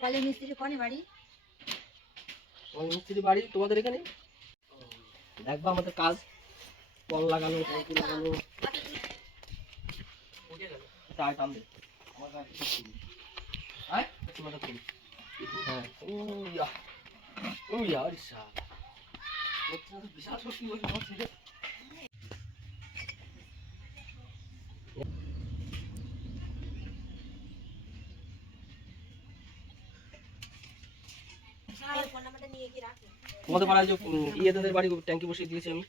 কলে মিস্ত্রি কনে বাড়ি? আমার মিস্ত্রি বাড়ি তোমাদের এখানে? দেখবা আমাদের কাজ। কল লাগানো, ট্যাঙ্কি লাগানো। হ্যাঁ। বিশাল শক্তি তোমাদের পাড়ায় যে উম, ইয়েদের বাড়ি ট্যাঙ্কি বসিয়ে দিয়েছি আমি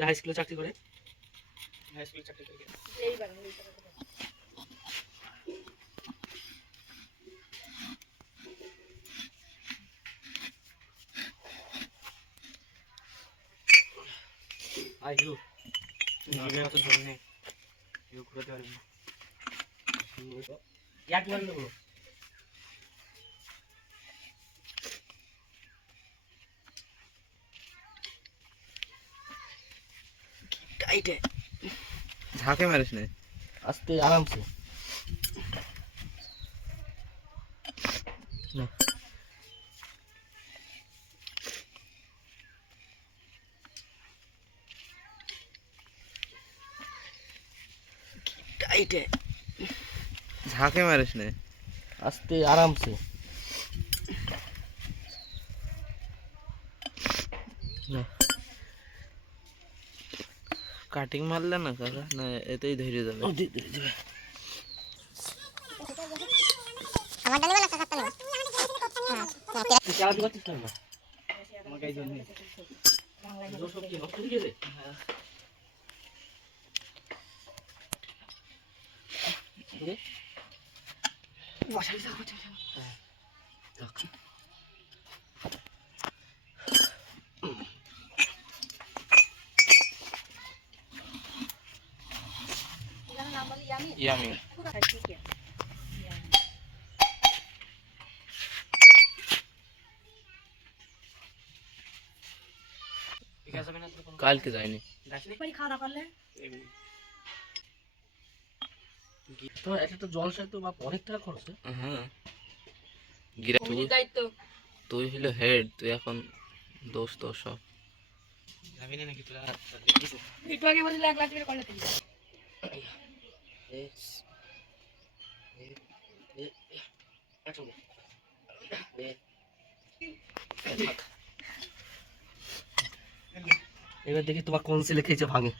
হাই স্কুলে চাকরি করে। হাই স্কুলে চাকরি করে। আই এক বার নেব টাইটে ঝাঁকে মারিস না আস্তে আরামসে না টাইটে ঝাঁকে মারিস না আস্তে আরামসে না কাটিং মারলে না কাকা? না এতেই ধরে যাবে। আমার ডালে কাকা না ইয়ামি কালকে যাইনি। তো এটা তো জলসা তো অনেক টাকা খরচ হ্যাঁ। গিরা তুই হলো হেড তুই এখন দোস্ত সব। যাবি না নাকি তোরা একটু এবার দেখি তোমার কোন সিলে খেয়েছে ভাঙে।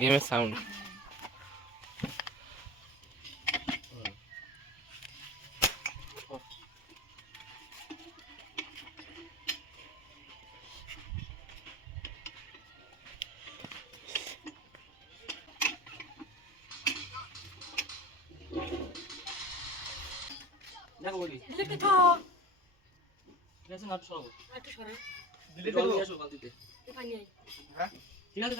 গেমের সাউন্ড। দেখো বলি। লিখতে তো ঠিক আছে নাটক সরাবো। নাটক সরাবো দিলে তো আসো কাল দিতে পানি হ্যাঁ? ঠিক আছে